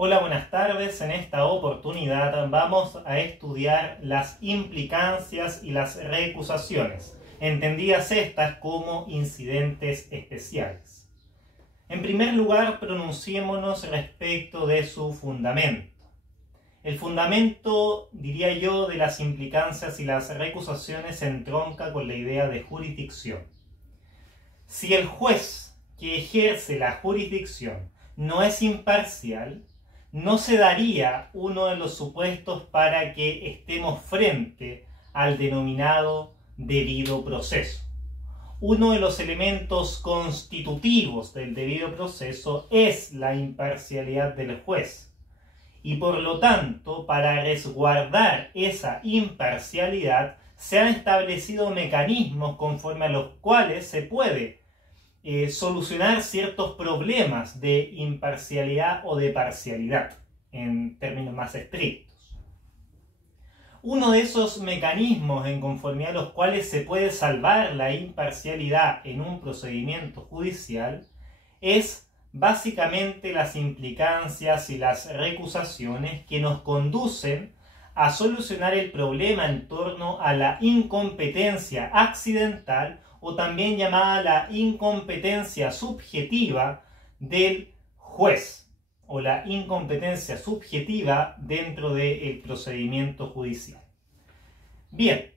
Hola, buenas tardes. En esta oportunidad vamos a estudiar las implicancias y las recusaciones, entendidas estas como incidentes especiales. En primer lugar, pronunciémonos respecto de su fundamento. El fundamento, diría yo, de las implicancias y las recusaciones se entronca con la idea de jurisdicción. Si el juez que ejerce la jurisdicción no es imparcial, no se daría uno de los supuestos para que estemos frente al denominado debido proceso. Uno de los elementos constitutivos del debido proceso es la imparcialidad del juez. Y por lo tanto, para resguardar esa imparcialidad, se han establecido mecanismos conforme a los cuales se puede solucionar ciertos problemas de imparcialidad o de parcialidad, en términos más estrictos. Uno de esos mecanismos en conformidad a los cuales se puede salvar la imparcialidad en un procedimiento judicial es básicamente las implicancias y las recusaciones que nos conducen a solucionar el problema en torno a la incompetencia accidental o también llamada la incompetencia subjetiva del juez o la incompetencia subjetiva dentro del procedimiento judicial. Bien,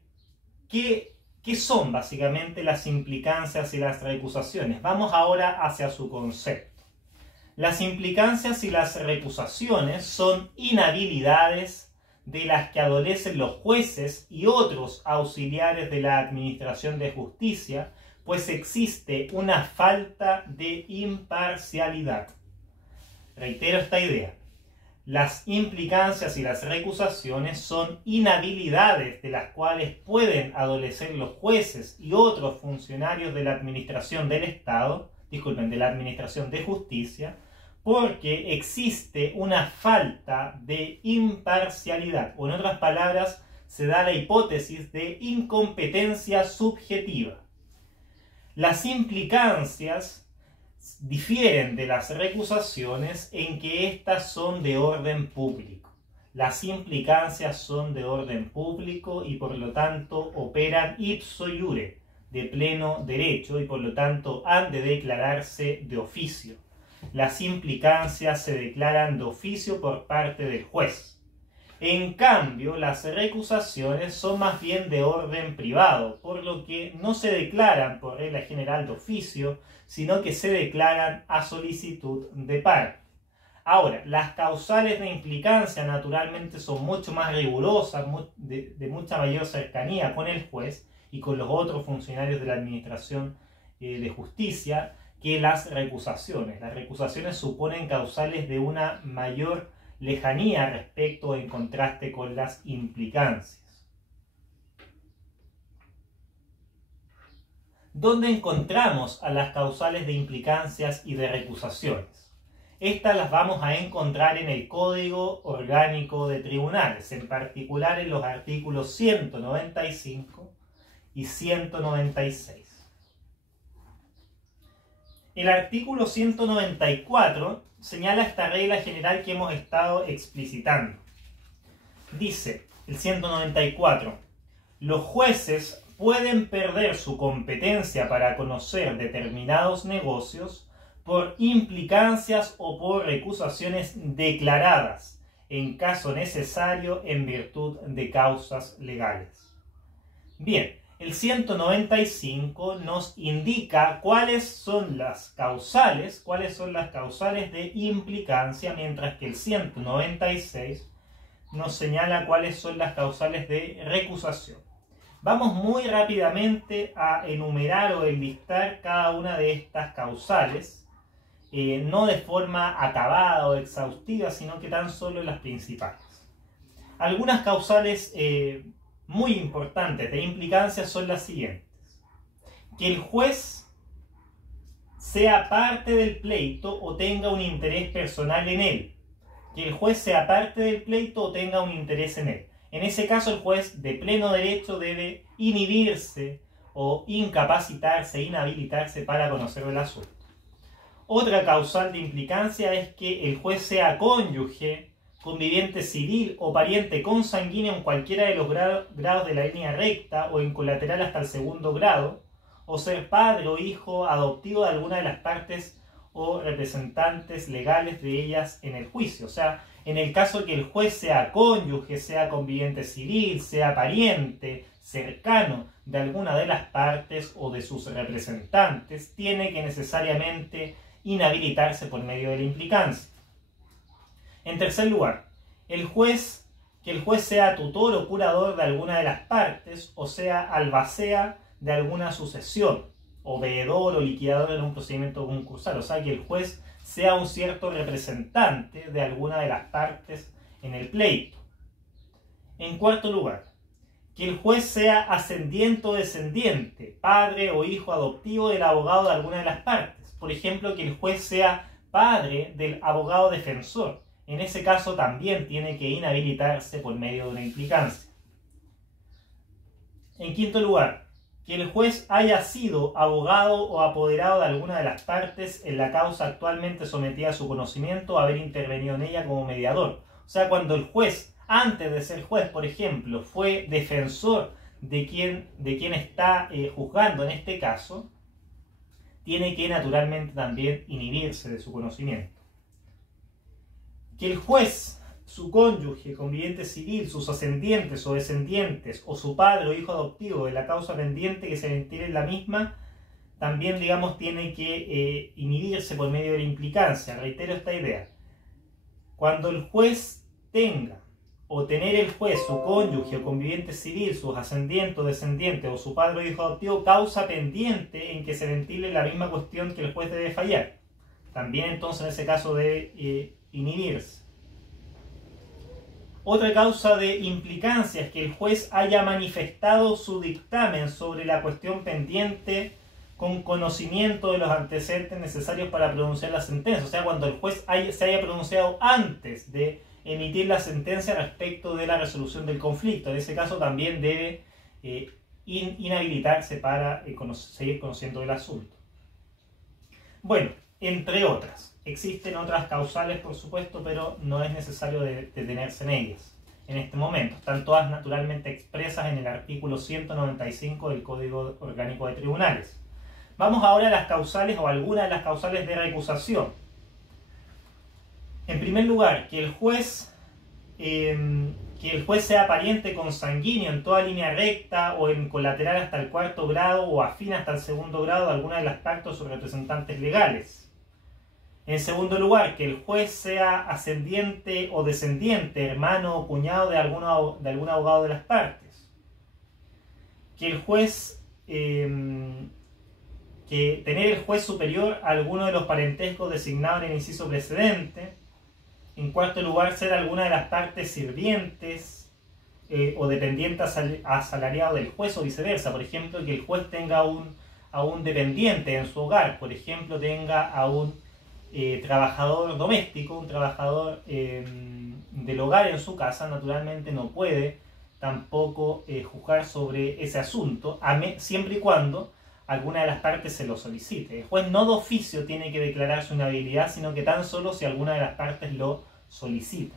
¿qué son básicamente las implicancias y las recusaciones? Vamos ahora hacia su concepto. Las implicancias y las recusaciones son inhabilidades de las que adolecen los jueces y otros auxiliares de la administración de justicia, pues existe una falta de imparcialidad. Reitero esta idea. Las implicancias y las recusaciones son inhabilidades de las cuales pueden adolecer los jueces y otros funcionarios de la administración del Estado, de la administración de justicia, porque existe una falta de imparcialidad, o en otras palabras, se da la hipótesis de incompetencia subjetiva. Las implicancias difieren de las recusaciones en que éstas son de orden público. Las implicancias son de orden público y por lo tanto operan ipso iure, de pleno derecho, y por lo tanto han de declararse de oficio. Las implicancias se declaran de oficio por parte del juez. En cambio, las recusaciones son más bien de orden privado, por lo que no se declaran por regla general de oficio, sino que se declaran a solicitud de parte. Ahora, las causales de implicancia naturalmente son mucho más rigurosas, de mucha mayor cercanía con el juez y con los otros funcionarios de la administración de justicia que las recusaciones. Las recusaciones suponen causales de una mayor lejanía respecto en contraste con las implicancias. ¿Dónde encontramos a las causales de implicancias y de recusaciones? Estas las vamos a encontrar en el Código Orgánico de Tribunales, en particular en los artículos 195 y 196. El artículo 194 señala esta regla general que hemos estado explicitando. Dice el 194, los jueces pueden perder su competencia para conocer determinados negocios por implicancias o por recusaciones declaradas, en caso necesario en virtud de causas legales. Bien, el 195 nos indica cuáles son las causales de implicancia, mientras que el 196 nos señala cuáles son las causales de recusación. Vamos muy rápidamente a enumerar o enlistar cada una de estas causales, no de forma acabada o exhaustiva, sino que tan solo las principales. Algunas causales muy importantes de implicancia son las siguientes: que el juez sea parte del pleito o tenga un interés personal en él. Que el juez sea parte del pleito o tenga un interés en él. En ese caso, el juez de pleno derecho debe inhibirse o incapacitarse, inhabilitarse para conocer el asunto. Otra causal de implicancia es que el juez sea cónyuge, conviviente civil o pariente consanguíneo en cualquiera de los grados de la línea recta o en colateral hasta el segundo grado, o ser padre o hijo adoptivo de alguna de las partes o representantes legales de ellas en el juicio. O sea, en el caso de que el juez sea cónyuge, sea conviviente civil, sea pariente, cercano de alguna de las partes o de sus representantes, tiene que necesariamente inhabilitarse por medio de la implicancia. En tercer lugar, que el juez sea tutor o curador de alguna de las partes, o sea, albacea de alguna sucesión, o veedor o liquidador en un procedimiento concursal, o sea, que el juez sea un cierto representante de alguna de las partes en el pleito. En cuarto lugar, que el juez sea ascendiente o descendiente, padre o hijo adoptivo del abogado de alguna de las partes. Por ejemplo, que el juez sea padre del abogado defensor. En ese caso también tiene que inhabilitarse por medio de una implicancia. En quinto lugar, que el juez haya sido abogado o apoderado de alguna de las partes en la causa actualmente sometida a su conocimiento o haber intervenido en ella como mediador. O sea, cuando el juez, antes de ser juez, por ejemplo, fue defensor de quien está juzgando en este caso, tiene que naturalmente también inhibirse de su conocimiento. Que el juez, su cónyuge, conviviente civil, sus ascendientes o descendientes, o su padre o hijo adoptivo de la causa pendiente que se ventile en la misma, también, digamos, tiene que inhibirse por medio de la implicancia. Reitero esta idea. Cuando el juez tenga, o tener el juez, su cónyuge o conviviente civil, sus ascendientes o descendientes, o su padre o hijo adoptivo, causa pendiente en que se ventile la misma cuestión que el juez debe fallar. También entonces en ese caso debe inhibirse. Otra causa de implicancia es que el juez haya manifestado su dictamen sobre la cuestión pendiente con conocimiento de los antecedentes necesarios para pronunciar la sentencia. O sea, cuando el juez se haya pronunciado antes de emitir la sentencia respecto de la resolución del conflicto. En ese caso también debe inhabilitarse para seguir conociendo el asunto. Bueno, entre otras. Existen otras causales, por supuesto, pero no es necesario detenerse en ellas en este momento. Están todas naturalmente expresas en el artículo 195 del Código Orgánico de Tribunales. Vamos ahora a las causales o algunas de las causales de recusación. En primer lugar, que el juez sea pariente consanguíneo en toda línea recta o en colateral hasta el cuarto grado o afín hasta el segundo grado de alguna de las partes o representantes legales. En segundo lugar, que el juez sea ascendiente o descendiente, hermano o cuñado de algún abogado de las partes. Que el juez, que tener el juez superior a alguno de los parentescos designados en el inciso precedente. En cuarto lugar, ser alguna de las partes sirvientes o dependientes asalariados del juez o viceversa. Por ejemplo, que el juez tenga a un dependiente en su hogar. Por ejemplo, tenga a un trabajador doméstico, un trabajador del hogar en su casa. Naturalmente no puede tampoco juzgar sobre ese asunto, siempre y cuando alguna de las partes se lo solicite. El juez no de oficio tiene que declarar su inhabilidad, sino que tan solo si alguna de las partes lo solicita.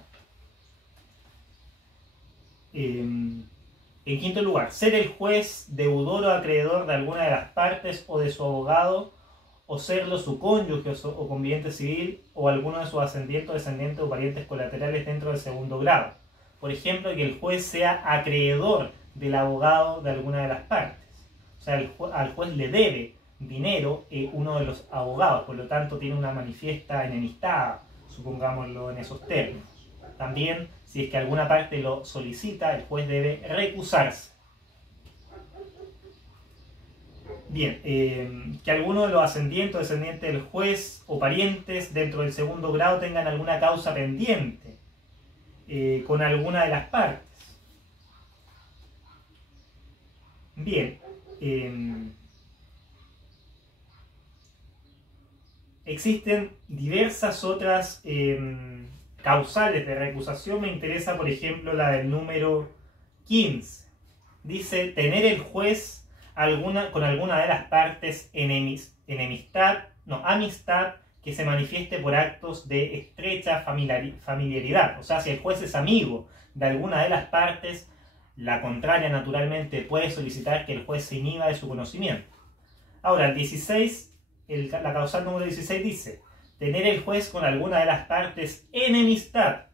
En quinto lugar, ser el juez deudor o acreedor de alguna de las partes o de su abogado, o serlo su cónyuge o conviviente civil, o alguno de sus ascendientes, descendientes o parientes colaterales dentro del segundo grado. Por ejemplo, que el juez sea acreedor del abogado de alguna de las partes. O sea, al juez le debe dinero uno de los abogados, por lo tanto tiene una manifiesta enemistad, supongámoslo en esos términos. También, si es que alguna parte lo solicita, el juez debe recusarse. Bien, que alguno de los ascendientes o descendientes del juez o parientes dentro del segundo grado tengan alguna causa pendiente con alguna de las partes. Bien, existen diversas otras causales de recusación. Me interesa, por ejemplo, la del número 15. Dice, tener el juez con alguna de las partes amistad que se manifieste por actos de estrecha familiaridad. O sea, si el juez es amigo de alguna de las partes, la contraria naturalmente puede solicitar que el juez se inhiba de su conocimiento. Ahora, el 16, la causal número 16 dice: tener el juez con alguna de las partes enemistad,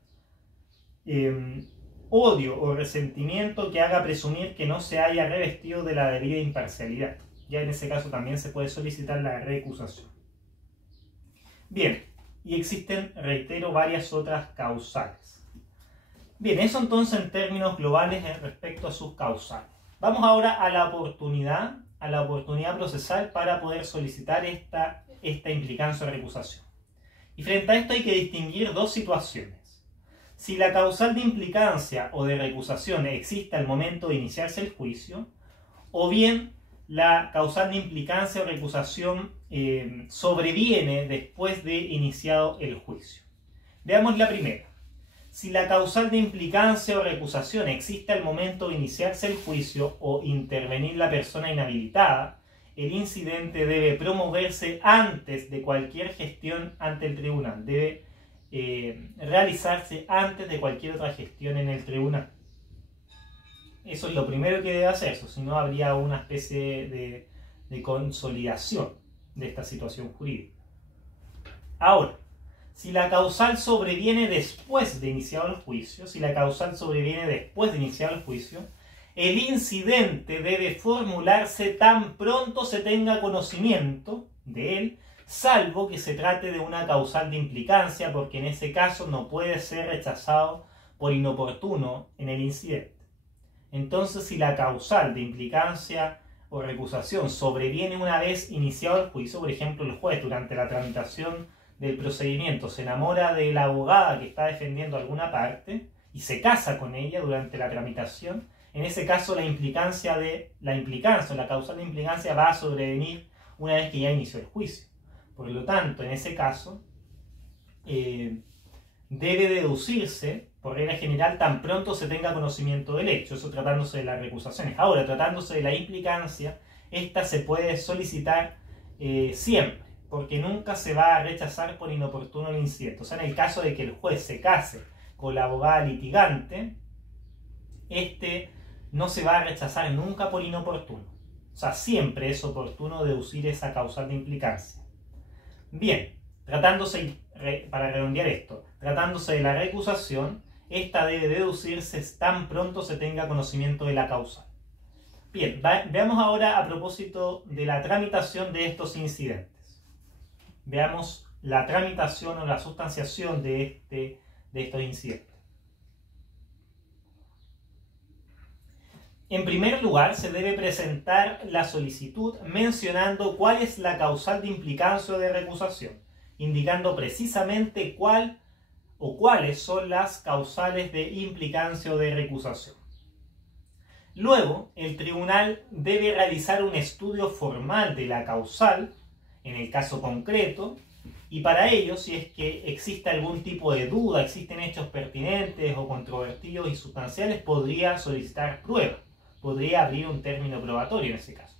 odio o resentimiento que haga presumir que no se haya revestido de la debida imparcialidad. Ya en ese caso también se puede solicitar la recusación. Bien, y existen, reitero, varias otras causales. Bien, eso entonces en términos globales respecto a sus causales. Vamos ahora a la oportunidad procesal para poder solicitar esta implicancia o recusación. Y frente a esto hay que distinguir dos situaciones. Si la causal de implicancia o de recusación existe al momento de iniciarse el juicio, o bien la causal de implicancia o recusación sobreviene después de iniciado el juicio. Veamos la primera. Si la causal de implicancia o recusación existe al momento de iniciarse el juicio o intervenir la persona inhabilitada, el incidente debe promoverse antes de cualquier gestión ante el tribunal. Debe realizarse antes de cualquier otra gestión en el tribunal. Eso es lo primero que debe hacerse, si no habría una especie de consolidación de esta situación jurídica. Ahora, si la causal sobreviene después de iniciado el juicio, el incidente debe formularse tan pronto se tenga conocimiento de él, salvo que se trate de una causal de implicancia, porque en ese caso no puede ser rechazado por inoportuno en el incidente. Entonces, si la causal de implicancia o recusación sobreviene una vez iniciado el juicio, por ejemplo, el juez durante la tramitación del procedimiento se enamora de la abogada que está defendiendo alguna parte y se casa con ella durante la tramitación, en ese caso la causal de implicancia va a sobrevenir una vez que ya inició el juicio. Por lo tanto, en ese caso, debe deducirse, por regla general, tan pronto se tenga conocimiento del hecho, eso tratándose de las recusaciones. Ahora, tratándose de la implicancia, esta se puede solicitar siempre, porque nunca se va a rechazar por inoportuno el incidente. O sea, en el caso de que el juez se case con la abogada litigante, no se va a rechazar nunca por inoportuno. O sea, siempre es oportuno deducir esa causal de implicancia. Bien, para redondear esto, tratándose de la recusación, esta debe deducirse tan pronto se tenga conocimiento de la causal. Bien, veamos ahora a propósito de la tramitación de estos incidentes. Veamos la tramitación o la sustanciación de estos incidentes. En primer lugar, se debe presentar la solicitud mencionando cuál es la causal de implicancia o de recusación, indicando precisamente cuál o cuáles son las causales de implicancia o de recusación. Luego, el tribunal debe realizar un estudio formal de la causal, en el caso concreto, y para ello, si es que existe algún tipo de duda, existen hechos pertinentes o controvertidos y sustanciales, podría solicitar prueba. Podría abrir un término probatorio en ese caso.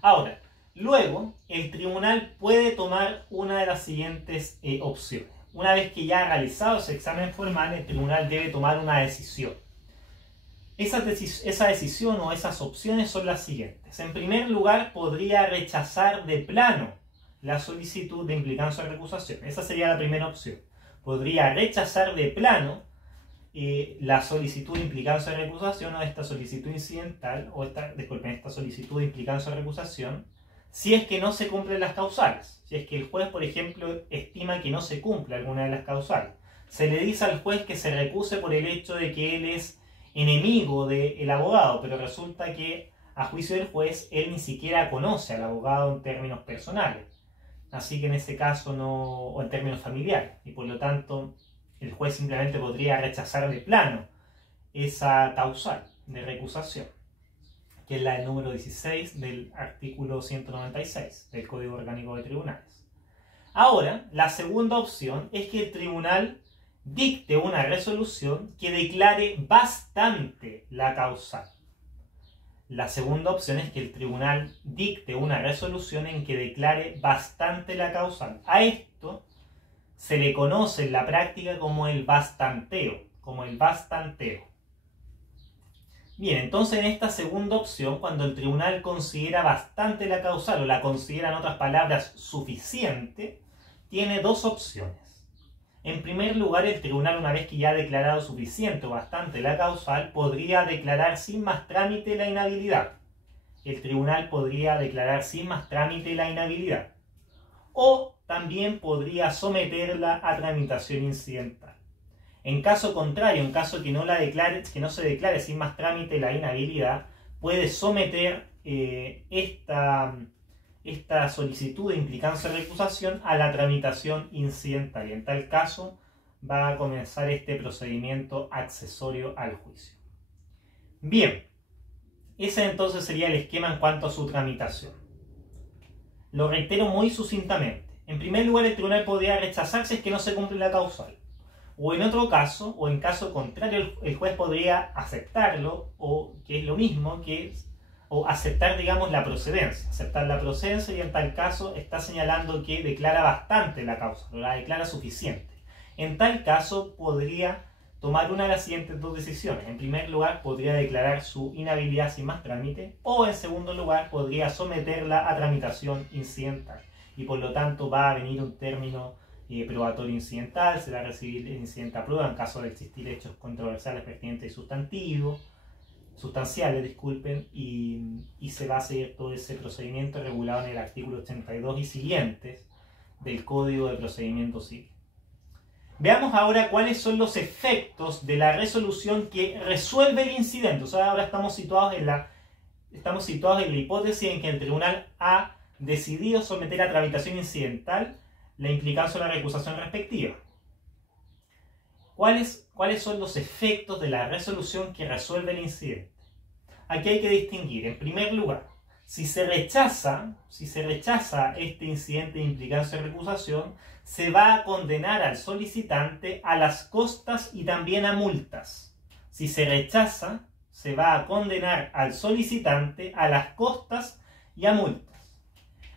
Ahora, luego, el tribunal puede tomar una de las siguientes opciones. Una vez que ya ha realizado ese examen formal, el tribunal debe tomar una decisión. Esa decisión o esas opciones son las siguientes. En primer lugar, podría rechazar de plano la solicitud de implicancia o recusación. Esa sería la primera opción. Podría rechazar de plano la solicitud de implicancia o recusación o esta solicitud incidental esta solicitud de implicancia o recusación, si es que no se cumplen las causales. Si es que el juez, por ejemplo, estima que no se cumple alguna de las causales. Se le dice al juez que se recuse por el hecho de que él es enemigo del abogado, pero resulta que, a juicio del juez, él ni siquiera conoce al abogado en términos personales. Así que en ese caso o en términos familiares. Y por lo tanto, el juez simplemente podría rechazar de plano esa causal de recusación, que es la del número 16 del artículo 196 del Código Orgánico de Tribunales. Ahora, la segunda opción es que el tribunal dicte una resolución que declare bastante la causal. La segunda opción es que el tribunal dicte una resolución en que declare bastante la causal. A esto se le conoce en la práctica como el bastanteo. Bien, entonces en esta segunda opción, cuando el tribunal considera bastante la causal o la considera, en otras palabras, suficiente, tiene dos opciones. En primer lugar, el tribunal, una vez que ya ha declarado suficiente o bastante la causal, podría declarar sin más trámite la inhabilidad. El tribunal podría declarar sin más trámite la inhabilidad. O también podría someterla a tramitación incidental. En caso contrario, en caso que no se declare sin más trámite la inhabilidad, puede someter esta solicitud de implicancia de recusación a la tramitación incidental. Y en tal caso va a comenzar este procedimiento accesorio al juicio. Bien, ese entonces sería el esquema en cuanto a su tramitación. Lo reitero muy sucintamente. En primer lugar, el tribunal podría rechazar si es que no se cumple la causal. O en otro caso, o en caso contrario, el juez podría aceptarlo, o que es lo mismo, o aceptar, digamos, la procedencia. Aceptar la procedencia y en tal caso está señalando que declara bastante la causa, o la declara suficiente. En tal caso podría tomar una de las siguientes dos decisiones. En primer lugar, podría declarar su inhabilidad sin más trámite, o en segundo lugar, podría someterla a tramitación incidental. Y por lo tanto va a venir un término probatorio incidental, se va a recibir el incidente a prueba en caso de existir hechos controversiales, pertinentes y sustanciales, y se va a seguir todo ese procedimiento regulado en el artículo 82 y siguientes del Código de Procedimiento Civil. Veamos ahora cuáles son los efectos de la resolución que resuelve el incidente. O sea, ahora estamos situados en la hipótesis en que el tribunal ha decidido someter a tramitación incidental la implicancia o la recusación respectiva. ¿Cuáles son los efectos de la resolución que resuelve el incidente? Aquí hay que distinguir, en primer lugar, si se rechaza este incidente de implicancia o recusación, se va a condenar al solicitante a las costas y también a multas. Si se rechaza, se va a condenar al solicitante a las costas y a multas.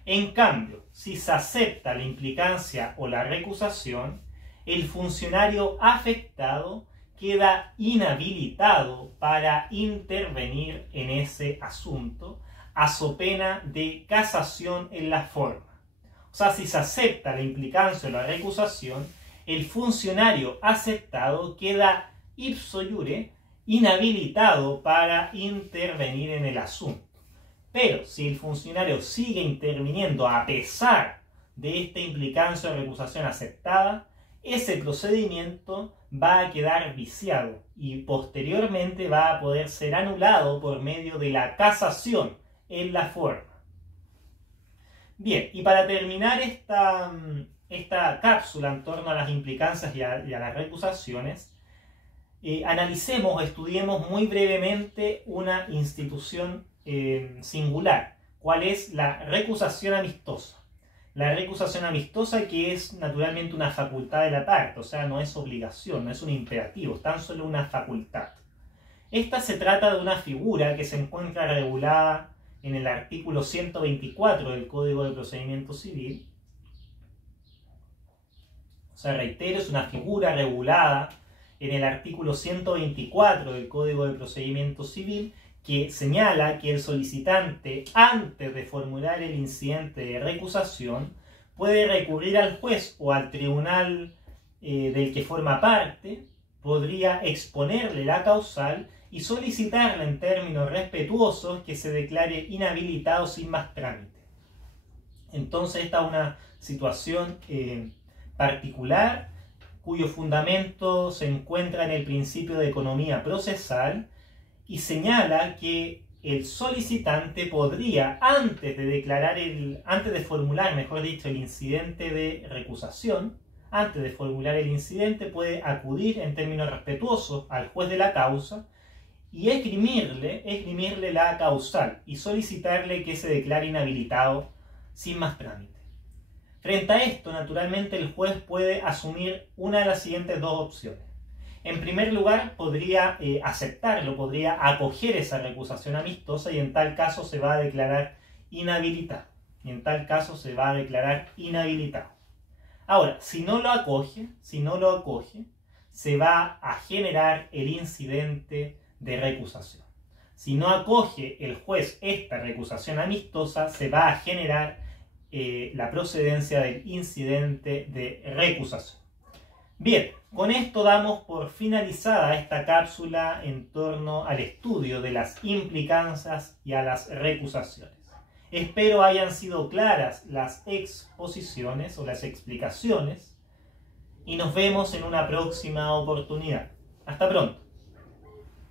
En cambio, si se acepta la implicancia o la recusación, el funcionario afectado queda inhabilitado para intervenir en ese asunto a so pena de casación en la forma. O sea, si se acepta la implicancia o la recusación, el funcionario aceptado queda ipso iure inhabilitado para intervenir en el asunto. Pero si el funcionario sigue interviniendo a pesar de esta implicancia o recusación aceptada, ese procedimiento va a quedar viciado y posteriormente va a poder ser anulado por medio de la casación en la forma. Bien, y para terminar esta cápsula en torno a las implicancias y a las recusaciones, analicemos, estudiemos muy brevemente una institución singular. ¿Cuál es la recusación amistosa? La recusación amistosa, que es naturalmente una facultad de la parte, o sea, no es obligación, no es un imperativo, es tan solo una facultad. Esta se trata de una figura que se encuentra regulada en el artículo 124 del Código de Procedimiento Civil. O sea, reitero, es una figura regulada en el artículo 124 del Código de Procedimiento Civil, que señala que el solicitante, antes de formular el incidente de recusación, puede recurrir al juez o al tribunal del que forma parte, podría exponerle la causal y solicitarle en términos respetuosos que se declare inhabilitado sin más trámite. Entonces esta es una situación particular cuyo fundamento se encuentra en el principio de economía procesal y señala que el solicitante podría, antes de formular, mejor dicho, el incidente de recusación, antes de formular el incidente, puede acudir en términos respetuosos al juez de la causa y esgrimirle la causal y solicitarle que se declare inhabilitado sin más trámite. Frente a esto, naturalmente, el juez puede asumir una de las siguientes dos opciones. En primer lugar, podría aceptarlo, podría acoger esa recusación amistosa y en tal caso se va a declarar inhabilitado. Ahora, si no lo acoge, se va a generar el incidente de recusación. Si no acoge el juez esta recusación amistosa, se va a generar la procedencia del incidente de recusación. Bien, con esto damos por finalizada esta cápsula en torno al estudio de las implicancias y a las recusaciones. Espero hayan sido claras las exposiciones o las explicaciones y nos vemos en una próxima oportunidad. Hasta pronto.